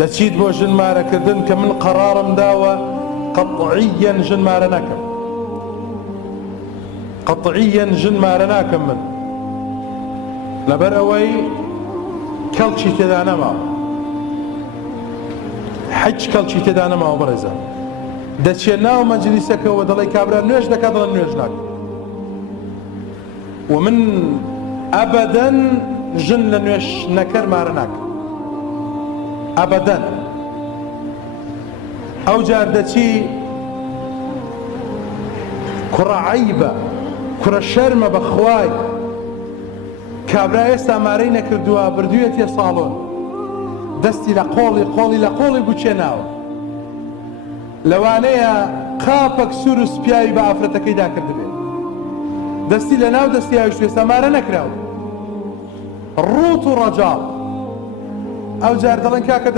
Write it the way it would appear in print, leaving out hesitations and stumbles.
دەچیت بۆ ژنمارەکردن کە من قەرارم داوە قەطعیەن ژنمارە ناکەم، قەطعیەن ژنمارە ناکەم من، لەبەر ئەوەی کەڵکی تێدا نەماوە، حەج کەڵکی تێدا نەماوە. بەڕێزان دەچێت ناو مەجلیسەکەوە دەڵێ کابرا نوێژ دەکات، دەڵێن نوێژ ناکەم، و من ئەبەدەن ژن لە نوێش نەکەرمارە ناکەم ئەبەدەن. ئەو جار دەچی کوڕە عەیبە، کوڕە شەرمە بەخوای، کابرا ئێستا مارەی نەکردووە بردوویەتە ساڵۆن، دەستی لە قۆڵی بچێناوە، لەوانەیە قاپەک سوور و سپیاوی بە ئافرەتەکەی داکردبێت، دەستی لە ناو دەستی ئاویش ئێستا مارە نەکراوە، ڕوت و ڕەجاڵ. ئەو جار دەڵێن کاکە